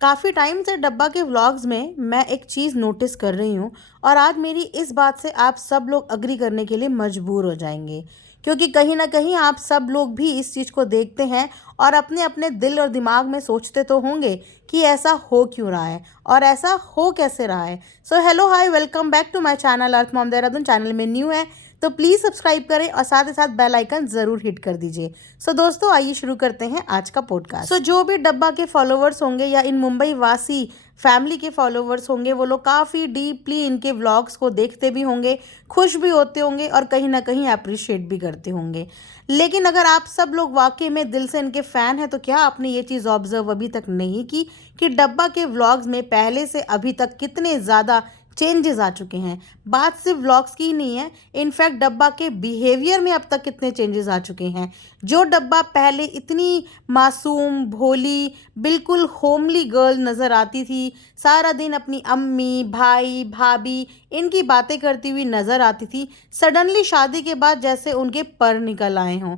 काफ़ी टाइम से डब्बा के व्लॉग्स में मैं एक चीज़ नोटिस कर रही हूँ और आज मेरी इस बात से आप सब लोग अग्री करने के लिए मजबूर हो जाएंगे, क्योंकि कहीं ना कहीं आप सब लोग भी इस चीज़ को देखते हैं और अपने अपने दिल और दिमाग में सोचते तो होंगे कि ऐसा हो क्यों रहा है और ऐसा हो कैसे रहा है। So hello hi, welcome back to my channel Earth Mom Dehradun. Channel में न्यू है तो प्लीज़ सब्सक्राइब करें और साथ ही साथ बेल आइकन ज़रूर हिट कर दीजिए। सो दोस्तों, आइए शुरू करते हैं आज का पॉडकास्ट। जो भी डब्बा के फॉलोवर्स होंगे या इन मुंबई वासी फैमिली के फॉलोवर्स होंगे, वो लोग काफ़ी डीपली इनके व्लॉग्स को देखते भी होंगे, खुश भी होते होंगे और कहीं ना कहीं अप्रिशिएट भी करते होंगे। लेकिन अगर आप सब लोग वाकई में दिल से इनके फ़ैन हैं तो क्या आपने ये चीज़ ऑब्जर्व अभी तक नहीं की कि डब्बा के व्लॉग्स में पहले से अभी तक कितने ज़्यादा चेंजेस आ चुके हैं। बात सिर्फ व्लॉग्स की ही नहीं है, इनफैक्ट डब्बा के बिहेवियर में अब तक कितने चेंजेस आ चुके हैं। जो डब्बा पहले इतनी मासूम, भोली, बिल्कुल होमली गर्ल नज़र आती थी, सारा दिन अपनी अम्मी, भाई, भाभी इनकी बातें करती हुई नज़र आती थी, सडनली शादी के बाद जैसे उनके पर निकल आए हों।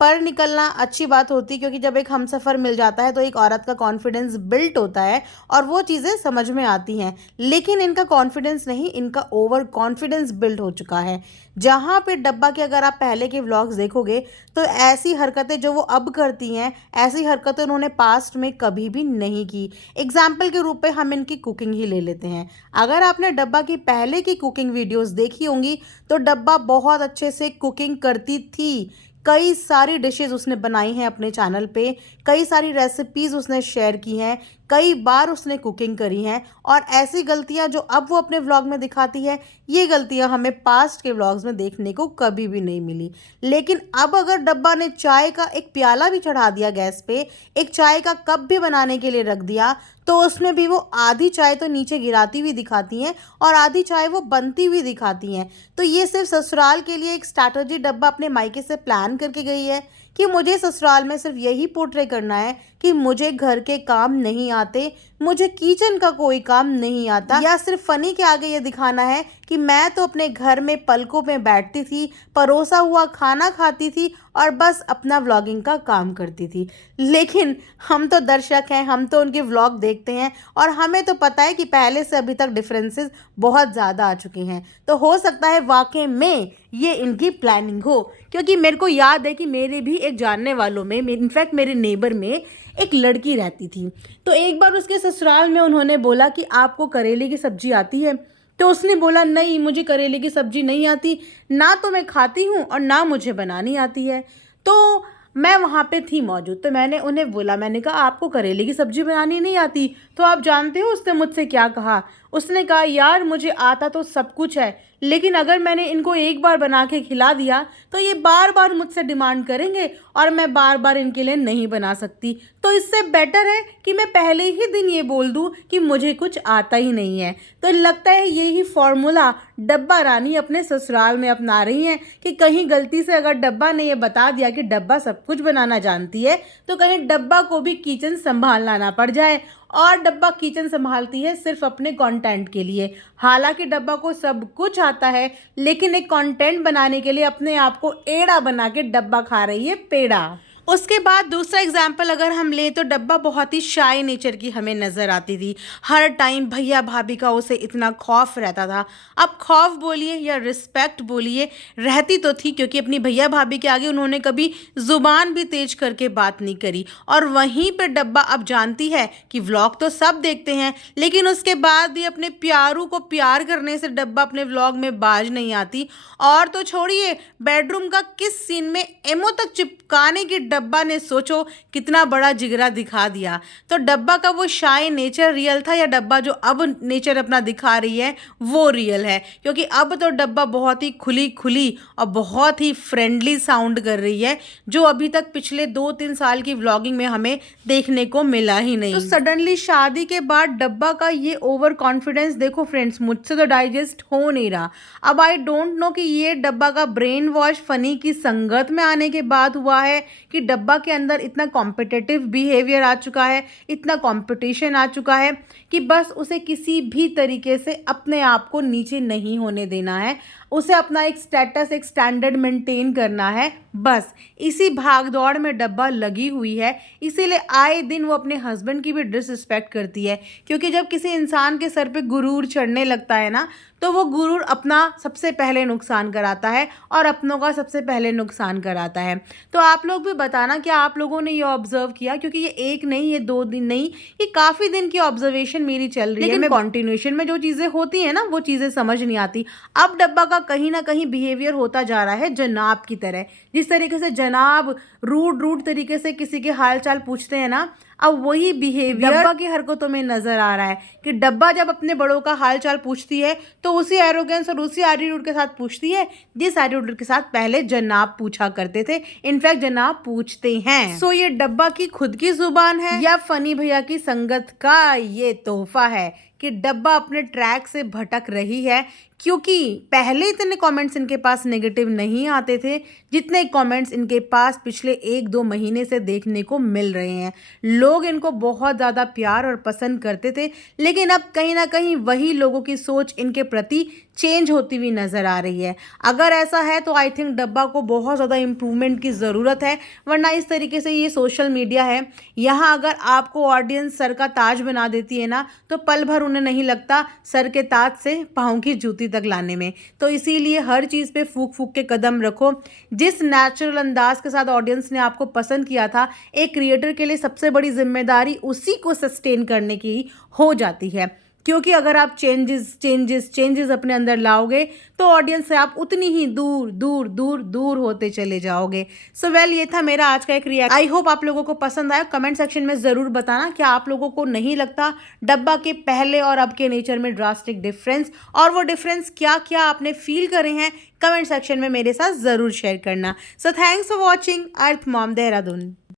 पर निकलना अच्छी बात होती, क्योंकि जब एक हमसफ़र मिल जाता है तो एक औरत का कॉन्फिडेंस बिल्ट होता है और वो चीज़ें समझ में आती हैं। लेकिन इनका कॉन्फिडेंस नहीं, इनका ओवर कॉन्फिडेंस बिल्ड हो चुका है। जहाँ पे डब्बा के अगर आप पहले के व्लॉग्स देखोगे तो ऐसी हरकतें जो वो अब करती हैं, ऐसी हरकतें उन्होंने पास्ट में कभी भी नहीं की। एग्जाम्पल के रूप में हम इनकी कुकिंग ही ले लेते हैं। अगर आपने डब्बा की पहले की कुकिंग वीडियोस देखी होंगी तो डब्बा बहुत अच्छे से कुकिंग करती थी। कई सारी डिशेस उसने बनाई हैं अपने चैनल पे, कई सारी रेसिपीज़ उसने शेयर की हैं, कई बार उसने कुकिंग करी हैं। और ऐसी गलतियां जो अब वो अपने व्लॉग में दिखाती है, ये गलतियां हमें पास्ट के व्लॉग्स में देखने को कभी भी नहीं मिली। लेकिन अब अगर डब्बा ने चाय का एक प्याला भी चढ़ा दिया गैस पे, एक चाय का कप भी बनाने के लिए रख दिया, तो उसमें भी वो आधी चाय तो नीचे गिराती हुई दिखाती हैं और आधी चाय वो बनती हुई दिखाती हैं। तो ये सिर्फ ससुराल के लिए एक स्ट्रैटेजी डब्बा अपने मायके से प्लान करके गई है कि मुझे ससुराल में सिर्फ यही पोर्ट्रे करना है कि मुझे घर के काम नहीं आते, मुझे किचन का कोई काम नहीं आता, या सिर्फ फनी के आगे ये दिखाना है कि मैं तो अपने घर में पलकों में बैठती थी, परोसा हुआ खाना खाती थी और बस अपना व्लॉगिंग का काम करती थी। लेकिन हम तो दर्शक हैं, हम तो उनके व्लॉग देखते हैं और हमें तो पता है कि पहले से अभी तक डिफरेंसेस बहुत ज़्यादा आ चुके हैं। तो हो सकता है वाकई में ये इनकी प्लानिंग हो, क्योंकि मेरे को याद है कि मेरे भी एक जानने वालों में, इनफैक्ट मेरे नेबर में एक लड़की रहती थी। तो एक बार उसके ससुराल में उन्होंने बोला कि आपको करेले की सब्जी आती है? तो उसने बोला नहीं, मुझे करेले की सब्जी नहीं आती, ना तो मैं खाती हूँ और ना मुझे बनानी आती है। तो मैं वहाँ पे थी मौजूद, तो मैंने उन्हें बोला, मैंने कहा आपको करेले की सब्जी बनानी नहीं आती? तो आप जानते हो उसने मुझसे क्या कहा? उसने कहा यार मुझे आता तो सब कुछ है, लेकिन अगर मैंने इनको एक बार बना के खिला दिया तो ये बार बार मुझसे डिमांड करेंगे और मैं बार बार इनके लिए नहीं बना सकती। तो इससे बेटर है कि मैं पहले ही दिन ये बोल दूं कि मुझे कुछ आता ही नहीं है। तो लगता है यही फॉर्मूला डब्बा रानी अपने ससुराल में अपना रही हैं कि कहीं गलती से अगर डब्बा ने ये बता दिया कि डब्बा सब कुछ बनाना जानती है तो कहीं डब्बा को भी किचन संभालना ना पड़ जाए। और डब्बा किचन संभालती है सिर्फ अपने कंटेंट के लिए। हालांकि डब्बा को सब कुछ आता है, लेकिन एक कंटेंट बनाने के लिए अपने आप को एड़ा बना के डब्बा खा रही है पेड़ा। उसके बाद दूसरा एग्जाम्पल अगर हम लें तो डब्बा बहुत ही शाय नेचर की हमें नज़र आती थी। हर टाइम भैया भाभी का उसे इतना खौफ रहता था। अब खौफ बोलिए या रिस्पेक्ट बोलिए, रहती तो थी, क्योंकि अपनी भैया भाभी के आगे उन्होंने कभी ज़ुबान भी तेज करके बात नहीं करी। और वहीं पे डब्बा अब जानती है कि व्लॉग तो सब देखते हैं, लेकिन उसके बाद भी अपने प्यारू को प्यार करने से डब्बा अपने व्लॉग में बाज नहीं आती। और तो छोड़िए, बेडरूम का किस सीन में एमओ तक चिपकाने की डब्बा ने सोचो कितना बड़ा जिगरा दिखा दिया। तो डब्बा का वो शाय नेचर रियल था या डब्बा जो अब नेचर अपना दिखा रही है वो रियल है? क्योंकि अब तो डब्बा बहुत ही खुली खुली और बहुत ही फ्रेंडली साउंड कर रही है, जो अभी तक पिछले 2-3 साल की व्लॉगिंग में हमें देखने को मिला ही नहीं। तो सडनली शादी के बाद डब्बा का ये ओवर कॉन्फिडेंस देखो फ्रेंड्स, मुझसे तो डाइजेस्ट हो नहीं रहा। अब आई डोंट नो कि ये डब्बा का ब्रेन वॉश फनी की संगत में आने के बाद हुआ है कि डब्बा के अंदर इतना कॉम्पिटिटिव बिहेवियर आ चुका है, इतना कंपटीशन आ चुका है कि बस उसे किसी भी तरीके से अपने आप को नीचे नहीं होने देना है। उसे अपना एक स्टेटस, एक स्टैंडर्ड मेंटेन करना है। बस इसी भाग दौड़ में डब्बा लगी हुई है। इसीलिए आए दिन वो अपने हस्बैंड की भी डिसरिस्पेक्ट करती है, क्योंकि जब किसी इंसान के सर पे गुरूर चढ़ने लगता है ना, तो वो गुरूर अपना सबसे पहले नुकसान कराता है और अपनों का सबसे पहले नुकसान कराता है। तो आप लोग भी बताना कि आप लोगों ने ये ऑब्जर्व किया, क्योंकि ये एक नहीं, ये 2 दिन नहीं, ये काफ़ी दिन की ऑब्जर्वेशन मेरी चल रही है। लेकिन कॉन्टिन्यूशन में जो चीज़ें होती हैं ना, वो चीज़ें समझ नहीं आती। अब डब्बा का कहीं ना कहीं बिहेवियर होता जा रहा है जनाब की तरह। जिस तरीके से जनाब रूड तरीके से किसी के हाल चाल पूछते हैं ना, अब वही बिहेवियर डब्बा की हरकतों में नजर आ रहा है कि डब्बा जब अपने बड़ों का हाल चाल पूछती है तो उसी एरोगेंस और उसी एटीट्यूड के साथ पूछती है जिस एटीट्यूड के साथ पहले जनाब पूछा करते थे। इनफैक्ट जनाब पूछते हैं। सो ये डब्बा की खुद की जुबान है या फनी भैया की संगत का ये तोहफा है कि डब्बा अपने ट्रैक से भटक रही है, क्योंकि पहले इतने कमेंट्स इनके पास नेगेटिव नहीं आते थे जितने कमेंट्स इनके पास पिछले 1-2 महीने से देखने को मिल रहे हैं। लोग इनको बहुत ज़्यादा प्यार और पसंद करते थे, लेकिन अब कहीं ना कहीं वही लोगों की सोच इनके प्रति चेंज होती हुई नज़र आ रही है। अगर ऐसा है तो आई थिंक डब्बा को बहुत ज़्यादा इम्प्रूवमेंट की ज़रूरत है, वरना इस तरीके से ये सोशल मीडिया है, यहाँ अगर आपको ऑडियंस सर का ताज बना देती है ना, तो पल भर उन्हें नहीं लगता सर के ताज से पाँव की जूती तक लाने में। तो इसीलिए हर चीज़ पे फूक फूक के कदम रखो। जिस नेचुरल अंदाज के साथ ऑडियंस ने आपको पसंद किया था, एक क्रिएटर के लिए सबसे बड़ी जिम्मेदारी उसी को सस्टेन करने की हो जाती है, क्योंकि अगर आप चेंजेस अपने अंदर लाओगे तो ऑडियंस से आप उतनी ही दूर होते चले जाओगे। सो वेल, ये था मेरा आज का एक रिएक्शन। आई होप आप लोगों को पसंद आया। कमेंट सेक्शन में ज़रूर बताना कि आप लोगों को नहीं लगता डब्बा के पहले और अब के नेचर में ड्रास्टिक डिफरेंस, और वो डिफरेंस क्या क्या आपने फील करे हैं कमेंट सेक्शन में मेरे साथ ज़रूर शेयर करना। So thanks for watching earth Mom Dehradun.